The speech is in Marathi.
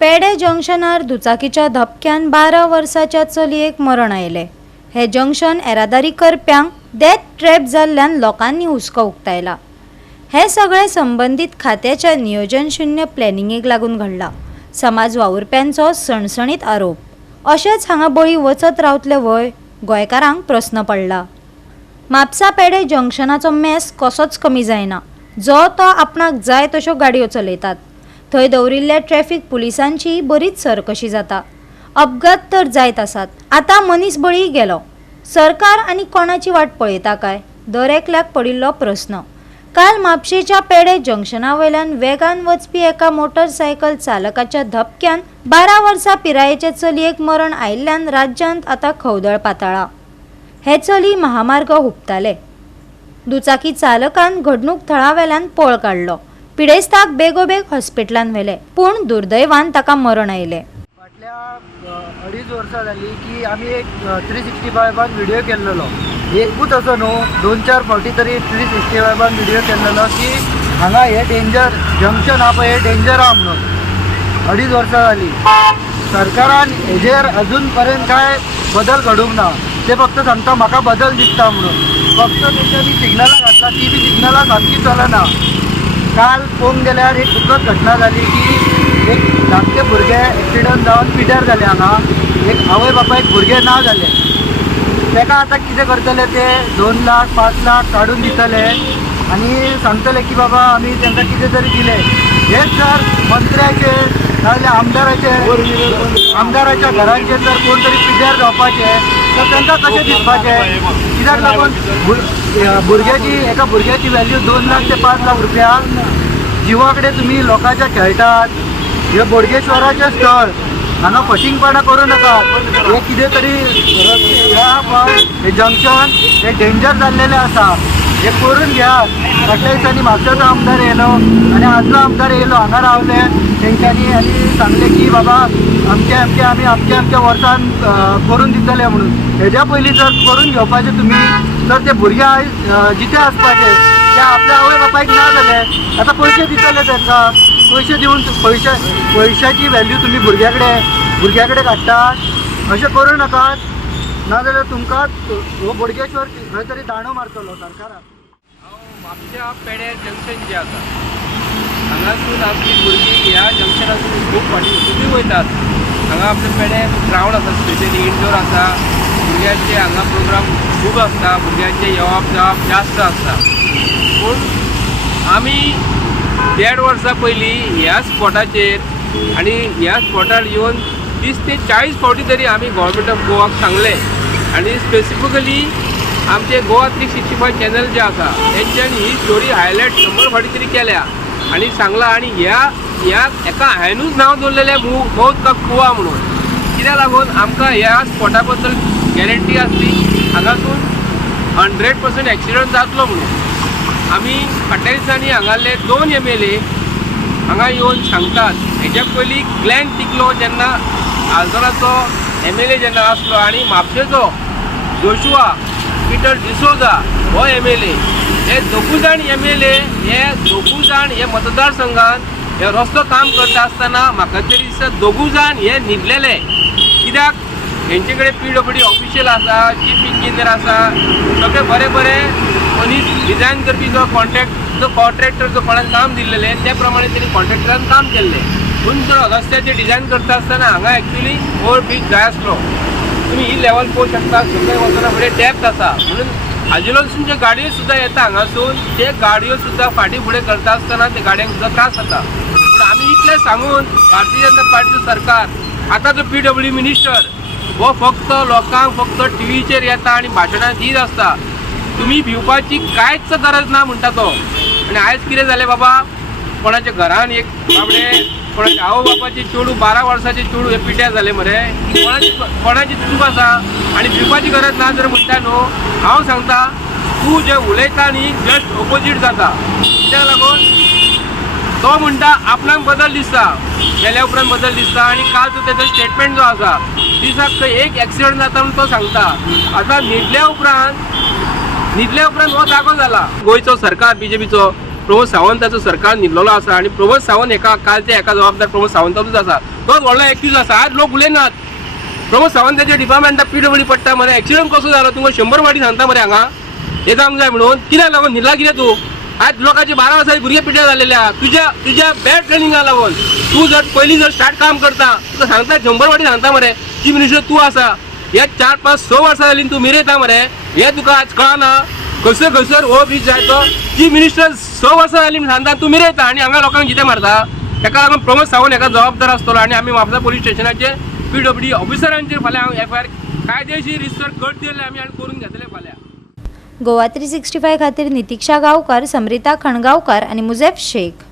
पेडे जंक्शनार दुचाकीच्या धपक्यान 12 वर्साच्या चलयेक मरण आयले। हे जंक्शन येरादारी करप्यांक डेथ ट्रॅप जाल्ल्यान लोकांनी हुस्को उक्तायला। हे सगळे संबंधित खात्याच्या नियोजन शून्य प्लॅनिंगेक लागून घडला। समाज वावुरप्यांचो सणसणीत आरोप। अशेंच हांगा बळी वचत रावतले वय गोंयकारांक प्रस्न पडला। म्हापसा पेडे जंक्शनाचो मेस कसोच कमी जायना। जो तो आपणाक जाय तश्यो गाडयो चलयतात। थंय दवरिल्ल्या ट्रॅफिक पुलिसांची बरीच सरकशी जाता। अपघात तर जायत आसात। आता मनीस बळी गेलो। सरकार आनी कोणाची वाट पळयता काय? दर एकल्याक पडिल्लो प्रस्न। काल म्हापशेच्या पेडे जंक्शना वयल्यान वेगान वचपी एका मोटरसायकल चालकाच्या धपक्यान 12 वर्सां पिरायेचे चलयेक मरण आयिल्ल्यान राज्यांत आता खवदळ पातळ्ळा। हे चली महामार्ग हुपताले। दुचाकी चालकान घडणूक थळावेल्यान पळ काडलो। पिडेस्ताक बेगोबेग हॉस्पिटलांत व्हेले, पूण दुर्दैवान ताका मरण आयले। फाटल्या 2.5 वर्सां जाली की आमी एक 365 व्हिडिओ केल्लो। एकूच असो न्हू, 2-4 फावटी तरी 365 व्हिडिओ केल्लो की हांगा हे डेंजर जंक्शन हा पळय, हे डेंजर हा म्हणून। 2.5 वर्सां जाली। सरकारान हेजेर अजून पर्यंत काय बदल घडूंक ना। ते फक्त सांगता म्हाका बदल दिसता म्हणून। फक्त तेंच्यांनी सिग्नलां घातला, ती बी सिग्नलां सारकी चलना। काल पळोवंक गेल्यार एक दुखद घटना जाली की एक धाकटे भुरगे एक्सिडंट जावन पिड्यार जाले। हांगा एक आवय बापायक भुरगे ना जाले। ताका आतां कितें करतले ते 2 लाख 5 लाख काडून दितले आनी सांगतले की बाबा आमी तांकां कितें तरी दिलें। हेच जर मंत्र्याचे नाजाल्यार आमदाराच्या घरांचेर जर कोण तरी पिड्यार जावपाचे तर तांकां कशें दिसपाचें? कित्याक लागून एका भुरग्याची व्हॅल्यू 2 लाख ते 5 लाख रुपया जिवा कडेन तुमी लोकांच्या खेळटात। हे बोडगेश्वराचें स्थळ, हांगा फटिंगपणां करूं नाका। हे कितें तरी हे जंक्शन हे डेंजर जाल्लेलें आसा, हे करून घेयात। फाटल्या दिसांनी म्हापशेचो आमदार येयलो आनी आदलो आमदार येयलो, हांगा रावले तेंच्यांनी आनी सांगले की बाबा आमी अमक्या वर्सान करून दितले म्हणून। हेज्या पयलीं जर करून घेवपाचे तुमी तर ते भुरगे आयज जिते आसपाचे ते आपल्या आवय बापायक ना जाले। आतां पयशे दितले तांकां, पयशे दिवन पयशाची व्हॅल्यू तुमी भुरग्या कडेन काडटात। अशें करूं नाकात, नाजाल्यार तुमकां हो बोडगेश्वर खंय तरी दांडो मारतलो सरकाराक। म्हापशा पेडे जंक्शन जे आसा हांगासून आपली भुरगीं ह्या जंक्शनासून खूब फाटी वचूनय वयतात। हांगा आपले पेडे ग्रावंड आसा, स्पेशली इंडोर आसा। भुरग्यांचे हांगा प्रोग्राम खूब आसता, भुरग्यांचे येवप जावप जास्त आसता। पूण आमी 1.5 वर्सां पयलीं ह्या स्पॉटाचेर आनी ह्या स्पॉटार येवन 30 ते 40 फावटी तरी आमी गव्हर्मेंट ऑफ गोवाक सांगले आनी स्पेसिफिकली आमचे गोवा 365 चॅनल जे आसा तेंच्यांनी ही स्टोरी हायलायट 100 फावटी तरी केल्या आनी सांगला। आनी ह्या एका हांवेनूच नांव दवरलेलें मौत का कुवा म्हणून। कित्याक लागून आमकां ह्या स्पॉटा बद्दल गॅरंटी आसली हांगासून 100% एक्सिडंट जातलो म्हणून। आमी फाटल्या दिसांनी हांगाले 2 MLA हांगा येवन सांगतात। हेज्या पयलीं ग्लेन टिकलो जेन्ना आल्दोनाचो MLA जेन्ना आसलो आनी म्हापशेचो जोशुआ पीटर डिसोजा हो MLA, हे दोगूय जाण MLA हे मतदारसंघात हे रस्तो काम करता आसतना म्हाका तरी दिसता दोगूय जाण हे न्हिदलेले। कित्याक हेंचे कडेन PWD ऑफिशियल आसा, चीफ इंजिनियर आसा, सगळे बरे मनीस डिझायन करपी जो कॉन्ट्रॅक्टर जो कोणाक काम दिल्लेले त्या प्रमाणे तेणी कॉन्ट्रॅक्टरान काम केल्लें। पूण तो रस्त्याचें डिझायन करता आसतना हांगा एक्चुअली ओवर ब्रीज जाय आसलो। तुमी ही लेवल पळोवंक शकता, सकयल वतना फुडें डेप्थ आसा म्हणून आजिलोसून ज्यो गाडयो सुद्दां येता हांगासून ते गाडयो सुद्दां फाटीं फुडें करता आसतना ते गाडयांक सुद्दां त्रास जाता। पूण आमी इतलें सांगून भारतीय जनता पार्टीचो सरकार आतांचो PWD मिनिस्टर हो फक्त लोकांक फक्त टीव्हीचेर येता आनी भाशणां दीत आसता। तुमी भिवपाची कांयच गरज ना म्हणटा तो। आनी आयज कितें जालें बाबा, कोणाच्या घरान एक बाबडे कोणाच्या आवय बापाचे चेडूं 12 वर्साचे चेडूं हे पिड्यार जाले मरे। कोणाची चूक आसा आनी भिवपाची गरज ना जर म्हणटा न्हू। हांव सांगता तूं जे उलयता न्ही जस्ट ऑपोजीट जाता। कित्याक लागून तो म्हणटा आपणाक बदल दिसता, गेल्या उपरांत बदल दिसता आनी कालचो तेजो स्टेटमेंट जो आसा दिसाक एक एक्सिडंट जाता म्हणून तो सांगता। आतां न्हिदल्या उपरांत हो जागो जाला गोंयचो सरकार BJPचो प्रमोद सावंताचो सरकार न्हिदलेलो आसा आनी प्रमोद सावंत एका जबाबदार प्रमोद सावंताचोच आसा. तोच व्हडलो एक्यूज आसा. आज लोक उलयनात. प्रमोद सावंताच्या डिपार्टमेंटात PWD पडटा मरे. एक्सिडंट कसो जालो तुमकां 100 फावटी सांगता मरे हांगा. हे जावंक जाय म्हणून. कित्याक लागून न्हिदला कितें तूं? आज लोकांचे 12 वर्सांचे भुरगे पिड्यार जाल्ले आहा. तुज्या बॅड ट्रेनिंगाक लागून. तूं जर पयलीं जर स्टार्ट काम करता तुका सांगता 100 फावटी सांगता मरे. चीफ मिनिस्टर तूं आसा. हे 4, 5, 6 वर्सां जालीं तूं मिरयता मरे. हे तुका आज कळना. खंयसर हो ब्रीज जाय तो चीफ मिनिस्टर 6 वर्सां जालीं सांगता तूं मिरयता आनी हांगा लोकांक कितें मारता. हेका लागून प्रमोद सावंत हेका जबाबदार आसतलो आनी आमी म्हापसा पोलीस स्टेशनाचे PWD ऑफिसरांचेर फाल्यां हांव FIR कायदेशीर रिसर कट दिले आमी आनी करून घेतले फाल्यां. गोवा 365 खातीर नितीक्षा गांवकार, समरिता खणगांवकार आनी मुजेफ शेख.